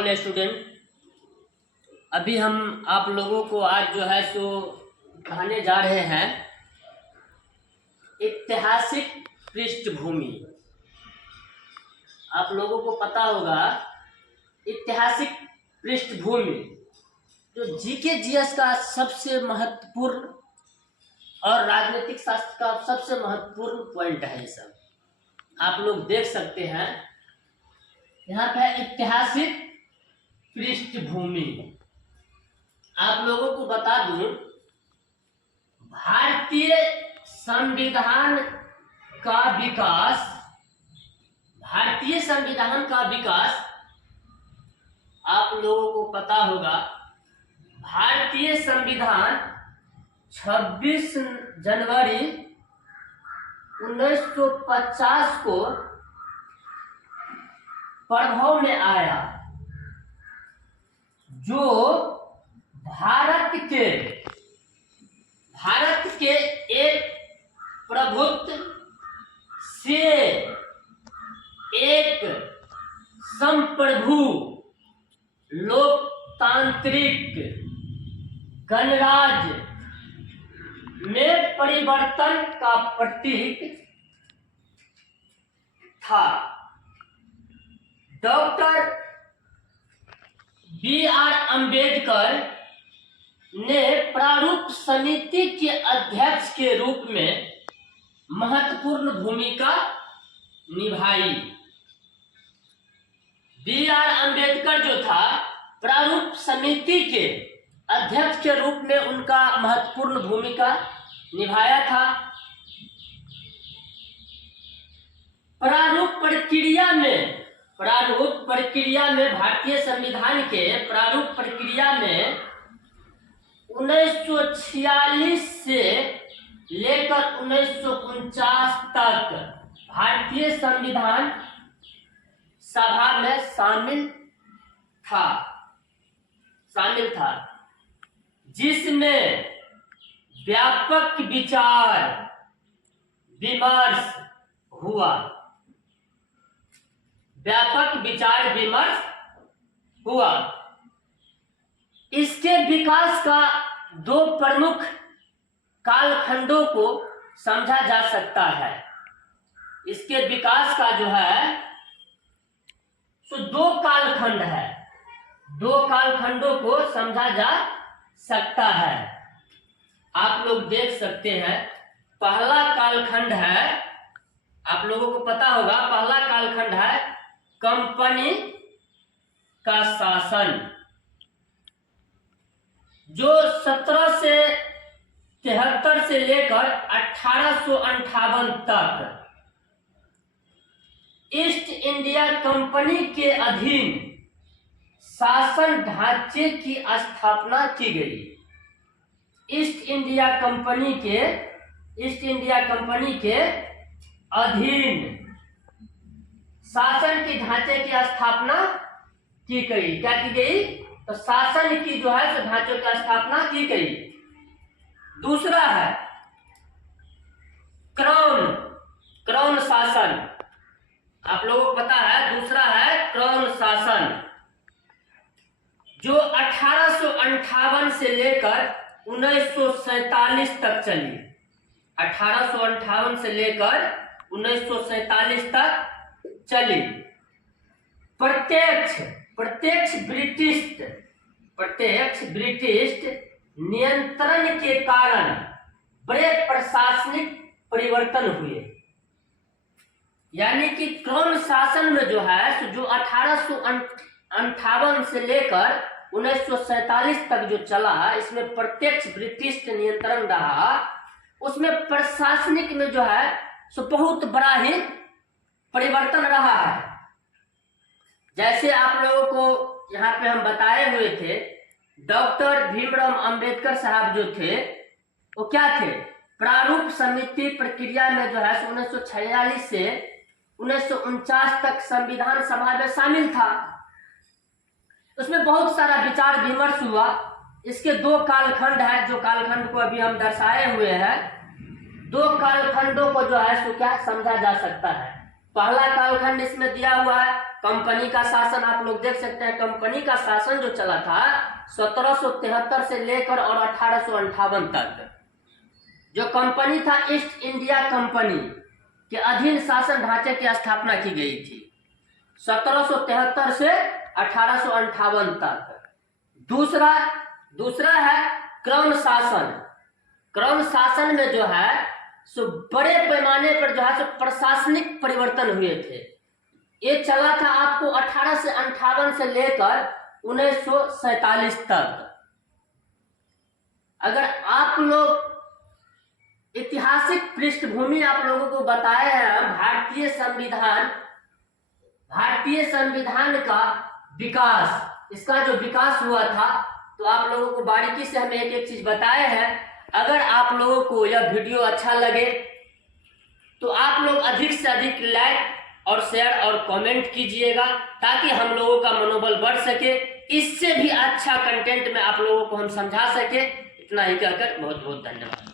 All student. अभी हम आप लोगों को आज जो है सो पढ़ाने जा रहे हैं ऐतिहासिक पृष्ठभूमि। आप लोगों को पता होगा ऐतिहासिक पृष्ठभूमि जो जीके जीएस का सबसे महत्वपूर्ण और राजनीतिक शास्त्र का सबसे महत्वपूर्ण पॉइंट है। ये सब आप लोग देख सकते हैं। यहाँ पे ऐतिहासिक पृष्ठभूमि। आप लोगों को बता दूं, भारतीय संविधान का विकास, भारतीय संविधान का विकास आप लोगों को पता होगा। भारतीय संविधान 26 जनवरी 1950 को प्रभाव में आया, जो भारत के एक प्रभुत्व से एक संप्रभु लोकतांत्रिक गणराज्य में परिवर्तन का प्रतीक था। Doctor B R. अम्बेडकर ने प्रारूप समिति के अध्यक्ष के रूप में महत्वपूर्ण भूमिका निभाई। बी.आर. अम्बेडकर जो था, प्रारूप समिति के अध्यक्ष के रूप में उनका महत्वपूर्ण भूमिका निभाया था। प्रारूप प्रक्रिया में भारतीय संविधान के प्रारूप प्रक्रिया में 1946 से लेकर 1949 तक भारतीय संविधान सभा में शामिल था, जिसमें व्यापक विचार विमर्श हुआ। इसके विकास का दो प्रमुख कालखंडों को समझा जा सकता है। इसके विकास का जो है सो दो कालखंड है, दो कालखंडों को समझा जा सकता है। आप लोग देख सकते हैं। पहला कालखंड है, आप लोगों को पता होगा, पहला कालखंड है कंपनी का शासन, जो 1773 से लेकर 1858 तक ईस्ट इंडिया कंपनी के अधीन शासन ढांचे की स्थापना की गई। ईस्ट इंडिया कंपनी के अधीन शासन की ढांचे की स्थापना की गई। क्या की गई? तो शासन की जो है ढांचे की स्थापना की गई। दूसरा है क्राउन शासन। आप लोगों को पता है, दूसरा है क्राउन शासन, जो 1858 से लेकर 1947 तक चली। 1858 से लेकर 1947 तक चली। प्रत्यक्ष ब्रिटिश नियंत्रण के कारण बड़े प्रशासनिक परिवर्तन हुए। यानी कि क्राउन शासन में जो है, जो 1858 से लेकर 1947 तक जो चला, इसमें प्रत्यक्ष ब्रिटिश नियंत्रण रहा। उसमें प्रशासनिक में जो है सो बहुत बड़ा ही परिवर्तन रहा है। जैसे आप लोगों को यहाँ पे हम बताए हुए थे, डॉक्टर भीमराव अंबेडकर साहब जो थे, वो क्या थे? प्रारूप समिति प्रक्रिया में जो है 1946 से 1949 तक संविधान सभा में शामिल था। उसमें बहुत सारा विचार विमर्श हुआ। इसके दो कालखंड है, जो कालखंड को अभी हम दर्शाए हुए हैं। दो कालखंडों को जो है सो क्या समझा जा सकता है। पहला कालखंड इसमें दिया हुआ है कंपनी का शासन आप लोग देख सकते हैं। कंपनी का शासन जो चला था 1773 से लेकर और 1858 तक, जो कंपनी था ईस्ट इंडिया कंपनी के अधीन शासन ढांचे की स्थापना की गई थी 1773 से 1858 तक। दूसरा है क्रौन शासन। क्रौन शासन में जो है सो बड़े पैमाने पर जो है सो प्रशासनिक परिवर्तन हुए थे। ये चला था आपको 1858 से लेकर 1947 तक। अगर आप लोग ऐतिहासिक पृष्ठभूमि आप लोगों को बताए हैं, भारतीय संविधान का विकास, इसका जो विकास हुआ था, तो आप लोगों को बारीकी से हम एक एक चीज बताए हैं। अगर आप लोगों को यह वीडियो अच्छा लगे तो आप लोग अधिक से अधिक लाइक और शेयर और कमेंट कीजिएगा, ताकि हम लोगों का मनोबल बढ़ सके। इससे भी अच्छा कंटेंट में आप लोगों को हम समझा सके। इतना ही कहकर बहुत बहुत धन्यवाद।